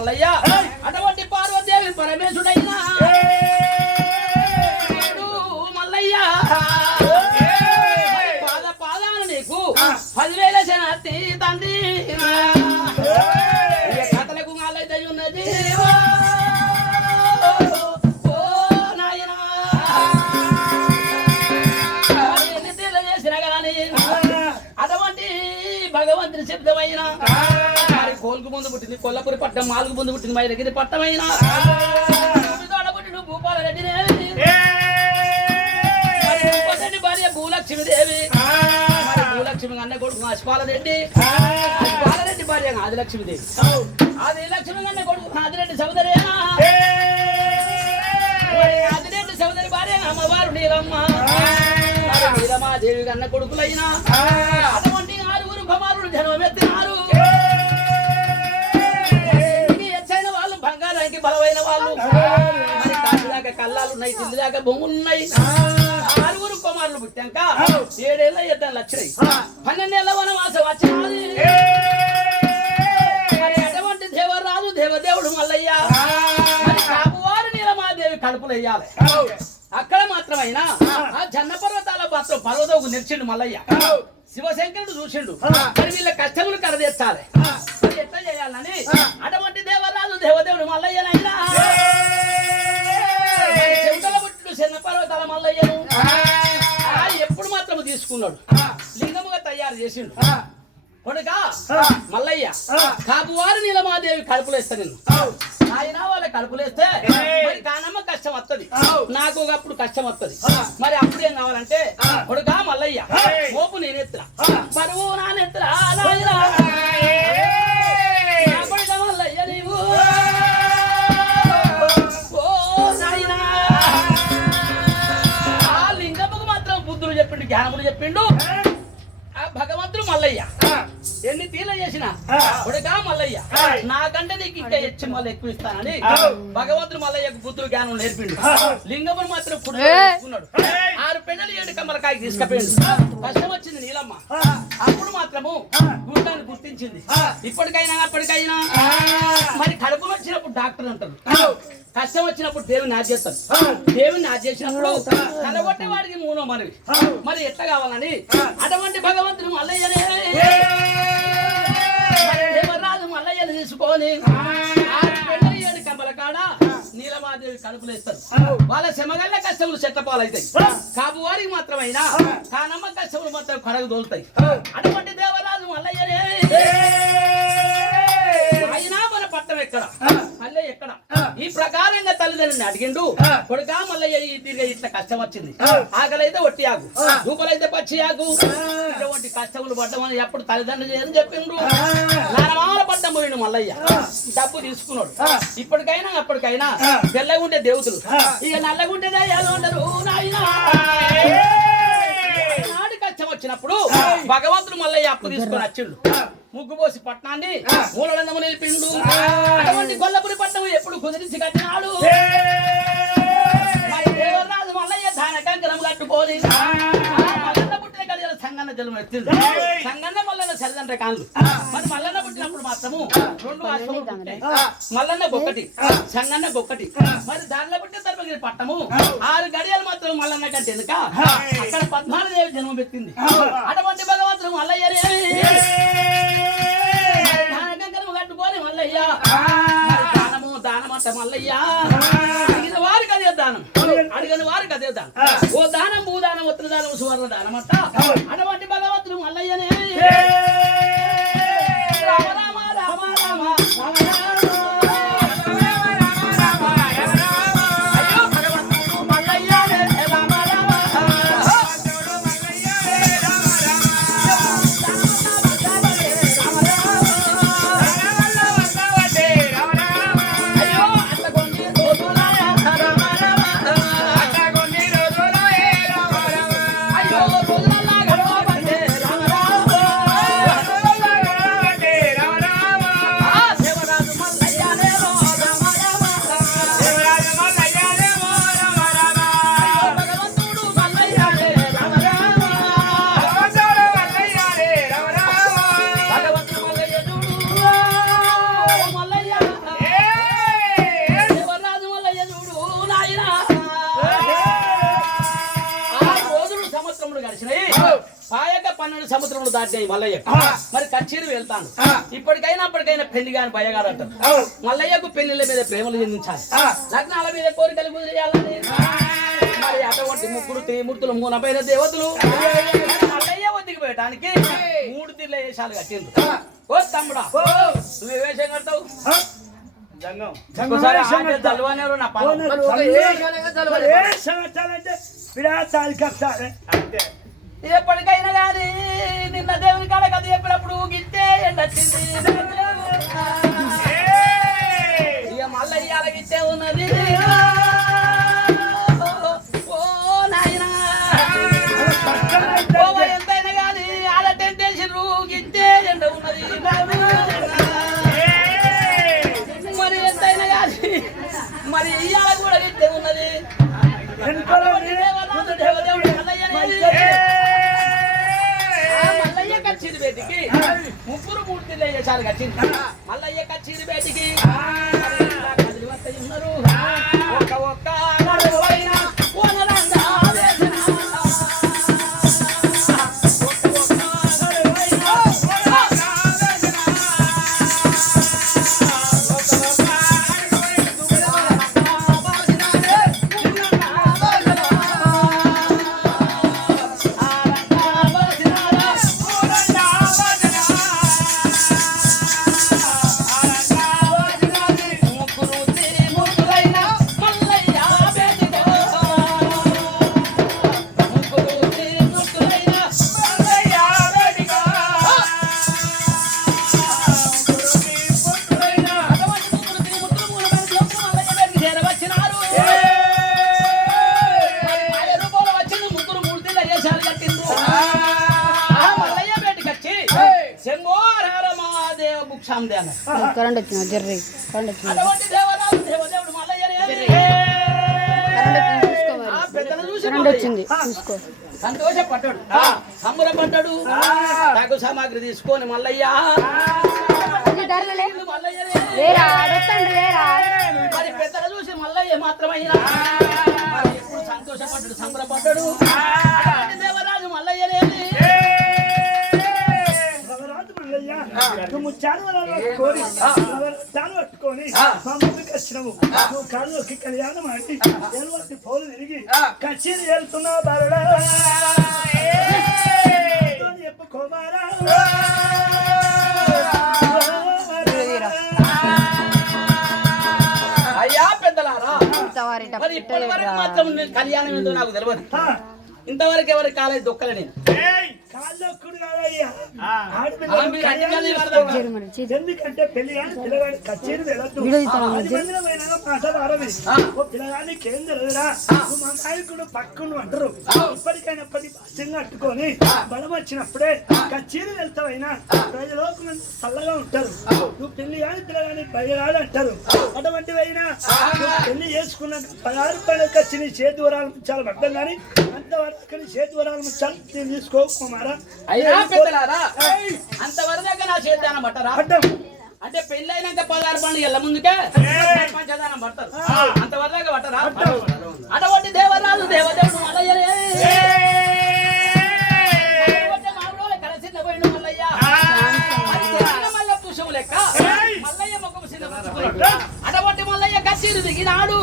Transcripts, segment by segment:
మల్లయ్య అటువంటి పార్వదేవి పరమేశుడైనా మల్లయ్య పాదాలు నీకు 10,000 శనార్థి తండ్రి కథలకు మాలైతే ఉన్నది అటువంటి భగవంతుని శబ్దమైన కోలుకు ముందు పుట్టింది కొల్లపురి పట్టం మాలుగు ముందు పుట్టింది మైలగిరి పట్టమైన పుట్టిన భూపాలరెడ్డి భార్య భూలక్ష్మీదేవి భూలక్ష్మి అన్న కొడుకు అశ్పాలరెడ్డి అశ్పాలరెడ్డి భార్య ఆదిలక్ష్మీదేవి ఆదిలక్ష్మి అన్న కొడుకు ఆదిరెడ్డి సోదరి ఆదిరెడ్డి సోదరి భార్య అమ్మవారు నీలమ్మ నీలమాదేవి అన్న కొడుకులైనా అటువంటి 6 కుమారులు జన్మమెత్తినారు ఎచ్చైన వాళ్ళు బంగారానికి బలమైన వాళ్ళు దాకా కళ్ళాలు ఉన్నాయి తిండి దాకా బొమ్మలు ఉన్నాయి 6 కుమారులు పుట్టాక 7 ఏళ్ళ యుద్ధాలు వచ్చినాయి 12 ఏళ్ళ వనవాసం వచ్చినది అటువంటి దేవరాజు దేవదేవుడు మల్లయ్య కాపువారు నీలమాదేవి కడుపులు వేయాలి అక్కడ మాత్రమైనా ఆ జన్న పర్వతాల మాత్రం పర్వతకు నిలిచిండు మల్లయ్య శివశంకరుడు చూసిండు మరి వీళ్ళ కష్టములు కరదెచ్చాలి ఎట్లా చేయాలని అటువంటి దేవరాజు దేవదేవుడు మల్లయ్యనైనా చెమటల పుట్టిన చిన్న పర్వతాల మల్లయ్యను ఎప్పుడు మాత్రం తీసుకున్నాడు లింగముగా తయారు చేసిండు కొడుక మల్లయ్య కాపువారు నీలమాదేవి కడుపులేస్తా నిన్ను ఆయన వాళ్ళ కడుపులేస్తే మరి కానమ్మ కష్టం వస్తుంది నాకు ఒకప్పుడు కష్టం వస్తుంది మరి అప్పుడు ఏం కావాలంటే కొడుక మల్లయ్య మోపు నేనెత్తురా పరువు నానెత్తురా మల్లయ్య నీవు ఆ లింగమ్మకు మాత్రం బుద్ధులు చెప్పిండు జ్ఞానములు చెప్పిండు భగవంతుడు మల్లయ్య ఎన్ని తీర్లు చేసిన కొడుకా మల్లయ్య నాకంటే నీకు ఇంకా హెచ్చు మళ్ళీ ఎక్కువ ఇస్తానని భగవంతుడు మల్లయ్యకు బుద్ధుడు జ్ఞానం నేర్పిండు లింగమును మాత్రం పుట్టుకున్నాడు 6 పెద్దలు 7 కమ్మలకాయకి తీసుకుపోయిండు కష్టం వచ్చింది నీలమ్మ అప్పుడు మాత్రము గుర్తాన్ని గుర్తించింది ఇప్పటికైనా అప్పటికైనా మరి కడుపులు వచ్చినప్పుడు డాక్టర్ అంటారు కష్టం వచ్చినప్పుడు దేవుని ఆచేస్తాడు దేవుని ఆచేసినప్పుడు కనగొట్టే వాడికి మూనో మనవి మరి ఎట్లా కావాలని అటువంటి భగవంతుడు మల్లయ్యనే దేవరాజు మల్లయ్యను తీసుకొని 7 కంబల కాడ నీలమాదేవి కడుపులు ఇస్తారు వాళ్ళ శమగల్ల కష్టములు చెట్టపాలైతాయి కాపు వారికి మాత్రమైనా కానమ్మ కష్టములు మాత్రం కడగ దోలుతాయి అటువంటి దేవరాజు మల్లయ్యనే అయినా మన పట్టం ఎక్కడ మళ్ళీ ఎక్కడ ఈ ప్రకారంగా తల్లిదండ్రుని అడిగిండు కొడుకా మల్లయ్య ఈ తిరిగి ఇట్లా కష్టం వచ్చింది ఆకలైతే ఒట్టి ఆగు దూపలైతే పచ్చి ఆగు ఇటువంటి కష్టములు పడ్డమని ఎప్పుడు తల్లిదండ్రులు చేయని చెప్పిండ్రు నానమాల పడ్డం పోయిండు మల్లయ్య డబ్బు తీసుకున్నాడు ఇప్పటికైనా అప్పటికైనా తెల్లగుంటే దేవతలు ఇక నల్లగుంటే దయ్యాలు ఉండరు నాయనా నాడు కష్టం వచ్చినప్పుడు భగవంతుడు మల్లయ్య అప్పు తీసుకొని వచ్చిండు ముగ్గుపోసి పట్టణాన్ని మూలడందము నిలిపిండు అటువంటి కొల్లపురి పట్టణం ఎప్పుడు కుదిరించి కట్టినాడు దేవరాజు మల్లయ్య దాన కంకణం కట్టుకోని మల్లన్న పుట్టిన కలిగిన సంగన్న జలం ఎత్తిండు సంగన్న మల్లన్న సరిదండ్ర కాళ్ళు మరి మల్లన్న పుట్టినప్పుడు మాత్రము 2 ఆశ్రమం పుట్టాయి మల్లన్న గొక్కటి సంగన్న గొక్కటి మరి దానిలో పుట్టిన తరపుగిరి పట్టము 6 గడియలు మాత్రం మల్లన్న కంటే ఎందుక అక్కడ 14 దేవి జన్మ పెట్టింది అటువంటి భగవంతుడు మల్లయ్యనే కట్టుకోని మల్లయ్య దానమంట మల్లయ్య అడిగిన వారికి అదే దానం అడిగిన వారికి అదే దానం ఓ దానం భూదానం ఉత్తర దానం సువర్ణ దానం అంట అటువంటి భగవంతుడు మల్లయ్యనే రామ రామ రామ రామ రామ రామ నుండి సముద్రంలో దాటినాయి మల్లయ్య మరి కచ్చేరి వెళ్తాను ఇప్పటికైనా అప్పటికైనా పెళ్లి కాని భయగారు అంటారు మల్లయ్యకు పెళ్లిళ్ళ మీద ప్రేమలు చెందించాలి లగ్నాల మీద కోరికలు కుదిరేయాలని మరి అటువంటి ముగ్గురు త్రిమూర్తులు 30 దేవతలు మల్లయ్య వద్దకు పోయటానికి 3 తీర్ల వేషాలు కట్టిండ్రు ఓ తమ్ముడా నువ్వు ఏ వేషం కడతావు ఎప్పటికైనా కానీ నిన్న దేవుని కాడ కథ చెప్పినప్పుడు గిట్టే ఎండొచ్చింది ఇక మల్లయ్య గిట్టే ఉన్నది ఓ నాయన ఎంతైనా కానీ ఆడ టెంట్ వేసిర్రు గిట్టే ఎండ ఉన్నది మరి ఎంతైనా కానీ మరి ఇయ్యాల కూడా గిట్టే ఉన్నది మల్లయ్య కచ్చిరి బేటికి ముగ్గురు 3 తీర్ల వేషాలు కట్టింది మల్లయ్య కచ్చిరి బేటికి ఉన్నారు ఒక్క కరెంట్ వచ్చింది జర్రీ కరెంట్ వచ్చింది కరెంట్ వచ్చింది చూసుకో సంతోషపడ్డాడు సంబరపడ్డాడు నాకు సామాగ్రి తీసుకొని మల్లయ్య మరి పెద్దలు చూసి మల్లయ్య మాత్రమైనా ఎప్పుడు సంతోషపడ్డాడు సంబరపడ్డాడు దేవరాజు మల్లయ్య లేని నువ్వు కోరి చాలు పట్టుకొని మా ముందుకు వచ్చినావు నువ్వు కాళ్ళకి కళ్యాణం ఆడి ఎలువట్టి పోలు తిరిగి కచేరి వెళ్తున్నావు బాలుడా చెప్పుకోమారా అయ్యా పెద్దలారా మరి ఇప్పటి వరకు మాత్రం కళ్యాణం ఏందో నాకు తెలియదు ఇంతవరకు ఎవరికి కాలేదు దొక్కలే నేను ఎందుకంటే పెళ్లి కానీ పిల్లగాడి కచేరి వెళ్ళద్దు పిల్లగాని ఏం తెలియదురా మా నాయకుడు పక్కను అంటారు ఇప్పటికైనా పచ్చిగా అట్టుకొని బలం వచ్చినప్పుడే కచేరి వెళ్తావైనా ప్రజలకు చల్లగా ఉంటారు నువ్వు పెళ్లి కానీ పిల్లగాని భయగాడు అంటారు అటువంటివైనా పెళ్లి చేసుకున్నాక 16 రూపాయలు వచ్చి నీ చేతి వరాలు ముచ్చాలి పడ్డం కానీ అంతవరకు నీ చేతి వరాలు ముచ్చాలి నేను తీసుకోమారా అంతవరకు నా చేద్దానం పట్టరా అంటే పెళ్లి అయినాక 16 పండుగ ఎల్ల ముందుకే పంచదానం పడతారు అంతవరకు పట్టరా అటువంటి దేవరాజు దేవదేవుడు మల్లయ్య కలిసిన పోయిన మల్లయ్య మల్ల పుష్పము లెక్క మల్లయ్య ముఖం అటువంటి మల్లయ్య కచ్చేరి దిగినాడు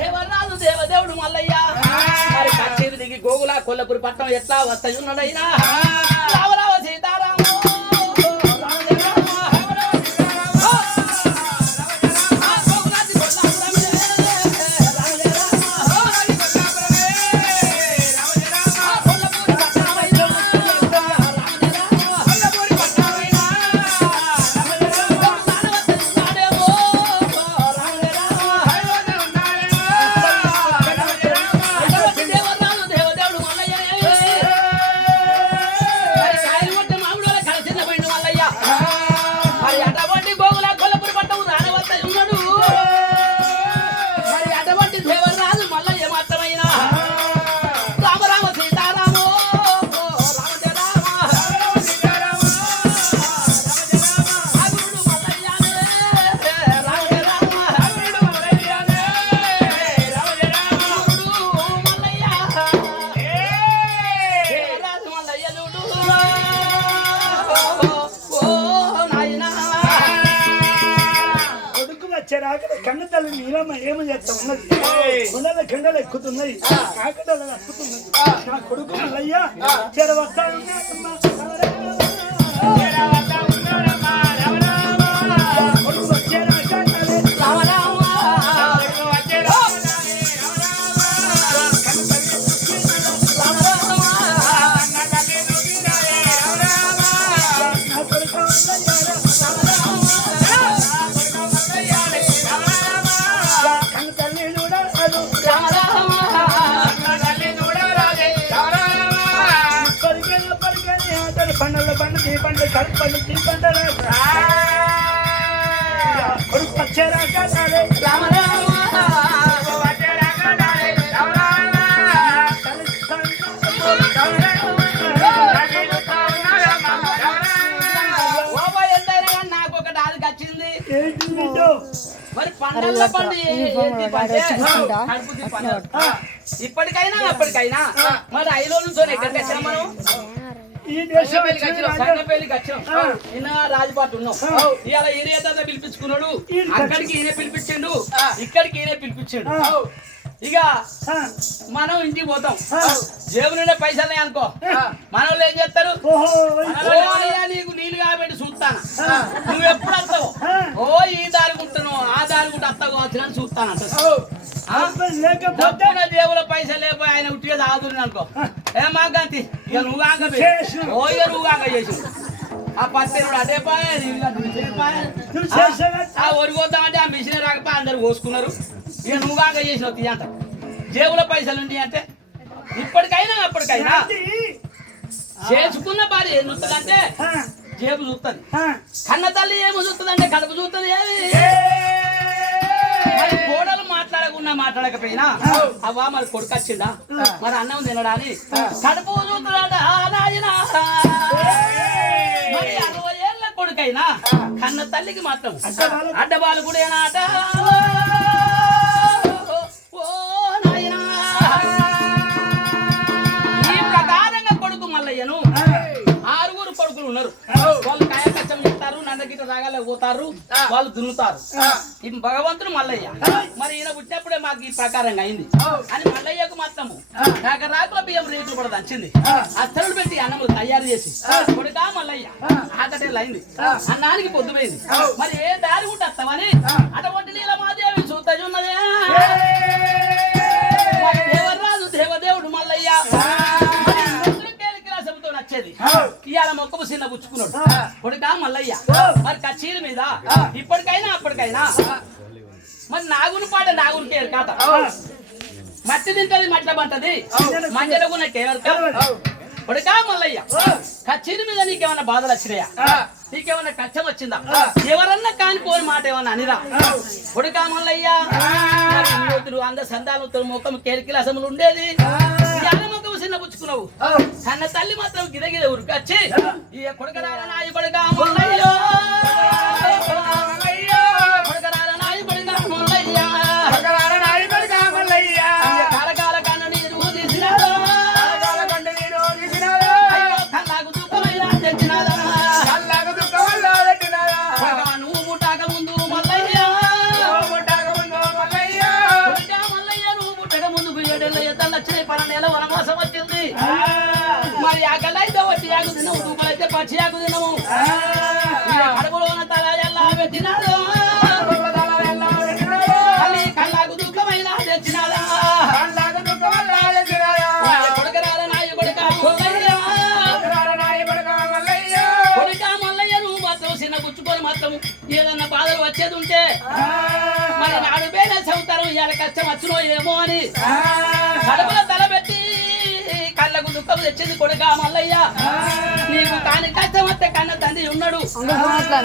దేవరాజు దేవదేవుడు మల్లయ్య మరి కచ్చేరి దిగి గోగుల కొల్లపురి పట్టణం ఎట్లా వస్తాయి ఉన్నాడైనా రావరావ సీతారామ వచ్చేరాక కన్ను తల్లి నీలమ్మ ఏమి చేస్తా ఉన్నది కొండల గండలు ఎక్కుతున్నాయి కాకడలు ఎక్కుతున్నాయి నా కొడుకు మల్లయ్య చెరవస్తా ఉన్నాడమ్మా కొడుకు వచ్చేరాక పండుగ పండుగ ఈ పండుగ కడుపు పండుగ ఈ పండుగ కొడుకు వచ్చేరాక నాకు ఒక డాలి వచ్చింది ఏంటి బిడ్డో? మరి పండగ పండుగ ఇప్పటికైనా అప్పటికైనా మరి 5 రోజుల నుంచి ఎక్కడికి వచ్చాం మనం ఈ దేశం సంగపల్లికి వచ్చాం నిన్న రాజపాటు ఉన్నాం ఇవాళ ఏరియా దాదా పిలిపించుకున్నాడు అక్కడికి ఈయన పిలిపించిండు ఇక్కడికి ఈయన పిలిపించిండు ఇక మనం ఇంటికి పోతాం జేబులోనే పైసలు అనుకో మన వాళ్ళు ఏం చేస్తారు నీకు నీళ్ళు కాబట్టి చూస్తాను నువ్వు ఎప్పుడు వస్తావు ఓ ఈ దారుకుంటున్నావు ఆ దారుకుంటూ అత్తగా వచ్చిన చూస్తాను అంటారు జేబులో పైసలు లేకపోయి ఆయన ఉట్టిగా ఆదురు అనుకో ఏ మాకంతి ఇక నువ్వు కాక ఓ ఇక నువ్వు కాక చేసి ఆ పత్తెరుడు అదే పాయ ఆ ఒరిగొద్దామంటే ఆ మిషన్ రాకపోయి అందరు కోసుకున్నారు ఇక నువ్వు కాక చేసినావు తీయ అంట జేబులో పైసలు ఉండి అంటే ఇప్పటికైనా అప్పటికైనా చేసుకున్న భార్య ఏం చూస్తుందంటే జేబు చూస్తుంది కన్న తల్లి ఏమో చూస్తుందంటే కడుపు చూస్తుంది మరి కోడలు మాట్లాడకుండా మాట్లాడకపోయినా అవ్వా మరి కొడుకు వచ్చిందా మరి అన్నం తినడాని కడుపు చూస్తున్నాడా మరి 60 ఏళ్ళ కొడుకైనా కన్న తల్లికి మాత్రం అడ్డబాలు కూడా ఏనాట ఈ ప్రకారంగా కొడుకు మల్లయ్యను 6 కొడుకులు ఉన్నారు వాళ్ళు కాయకచ్చం చెప్తారు నందగిట రాగాలకు పోతారు వాళ్ళు దున్నుతారు ఈ భగవంతుడు మల్లయ్య మరి ఈయన పుట్టినప్పుడే మాకు ఈ ప్రకారంగా అయింది అని మల్లయ్యకు మాత్రము రాకరాకుల బియ్యం రేట్లు కూడా దంచింది అత్తరుడు పెట్టి అన్నములు తయారు చేసి కొడుకా మల్లయ్య ఆకటేళ్ళు అయింది అన్నానికి పొద్దుపోయింది మరి ఏ దారి ఉంటస్తామని అటువంటి నీలమాదేవి చూద్దన్నదే దేవరాజు దేవదేవుడు మల్లయ్య నచ్చేది ఇవాళ మొక్కపు చిన్న పుచ్చుకున్నాడు కొడుకా మల్లయ్య మరి కచ్చీల మీద ఇప్పటికైనా అప్పటికైనా మరి నాగుని పాట నాగునికి కాట మట్టి తింటది మట్ల పంటది మంజలకున్న కేవలం కొడుకా మల్లయ్య కచ్చీల మీద నీకేమన్నా బాధలు వచ్చినాయా నీకేమన్నా కష్టం వచ్చిందా ఎవరన్నా కానిపోని మాట ఏమన్నా అనిరా కొడుకా మల్లయ్య అంద సంతానోత్తరు ముఖం కేరికిల అసములు ఉండేది ముఖం చిన్న పుచ్చుకున్నావు కన్న తల్లి మాత్రం గిరగిర ఉరికొచ్చి ఈ కొడుకరాల నాయి కొడుకా మల్లయ్యో కొడుకరాల నాయి కొడుకా మల్లయ్య కాలకాల కన్ను నీరు తీసినాడు కళ్ళకు దుఃఖమైన తెచ్చినాదా నువ్వు పుట్టాక ముందు మల్లయ్య నువ్వు పుట్టక ముందు 7 యుద్ధాలు వచ్చినాయి 12 వనవాసం వచ్చింది మరి ఆకలైతే వచ్చి ఆకు తినము దూపలైతే పచ్చి ఆకు తినము కడుపులోన తల ఎలా పెట్టినాడు కళ్ళకు దుఃఖమైన తెచ్చినాదా కొడుకరాల నాయ కొడుక కొడుకా మల్లయ్య నువ్వు మాత్రం చిన్న గుచ్చుకొని మాత్రం ఏదన్నా బాధలు వచ్చేది ఉంటే మరి నాడు బేనే చదువుతారు ఇవాళ కష్టం వచ్చినో ఏమో అని కడుపులో తల పెట్టి కళ్ళకు దుఃఖం తెచ్చింది కొడుకా మల్లయ్య నీకు కాని కష్టం వస్తే కన్న తండ్రి ఉన్నాడు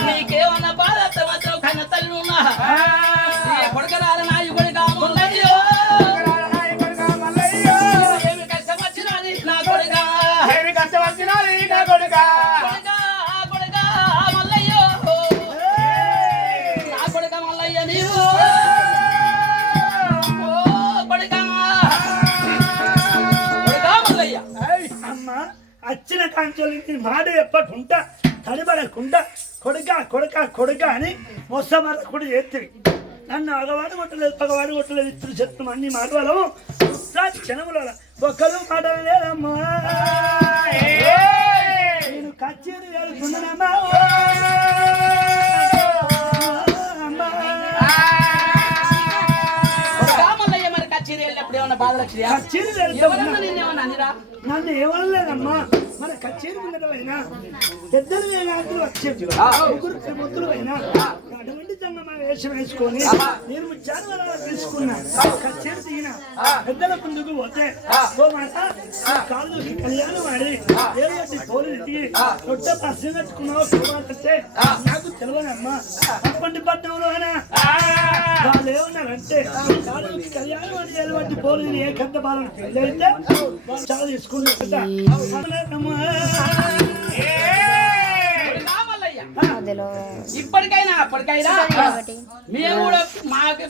నీకేమన్నా బాధ వస్తే మాత్రం కన్న తల్లి ఉన్నా కొడుకరాల నాయ కొడుకా మల్లయ్య ఏమి కష్టం వచ్చినది నా కొడుకా కొడుకా మల్లయ్య నా కొడుక మల్లయ్య నీవు అమ్మా వచ్చిన కాంచెలు మాట చెప్పకుండా తడిబడకుండా కొడుక కొడుక కొడుక అని మొసమర కూడా చేస్తుంది నన్ను అగవాడు కొట్టలేదు పగవాడు కొట్టలేదు ఇద్దరు చెప్తాం అన్ని మాటలు క్షణముల ఒక్కరు మాటలు లేదమ్మా నేను కచ్చేరి వెళ్తున్నానమ్మా కొడుకా మల్లయ్య మరి కచేరీ వెళ్ళినప్పుడు ఏమన్నా బాధలు వచ్చినాయా? కచ్చేరి ఎవరన్నా వెళ్తున్నా నిన్నేమన్నా అనిరా? నన్ను ఏమనలేదమ్మా మన కచ్చేరి ఉండటమైనా పెద్దలు వేనాకులు వచ్చేది ముగ్గురు ముద్దులు అయినా అటువంటి జంగమ వేషం వేసుకొని నేను జానవరాలు తీసుకున్నా కచ్చేరి దిగిన పెద్దల ముందుకు పోతే ఓ మాట కాళ్ళకి కళ్యాణం ఆడి ఏటి పోలు దిగి రొట్ట పసి కట్టుకున్నావు అంటే నాకు తెలియదమ్మా అటువంటి పట్టణంలోనా వాళ్ళు ఏమన్నారంటే కాళ్ళకి కళ్యాణం ఆడి ఏటి పోలు ఏ కద్ద బాలను పెళ్ళైతే చాలా తీసుకున్నా కొడుకా మల్లయ్య అదిలో ఇప్పటికైనా అప్పటికైనా ఒకటి మేము కూడా మాకు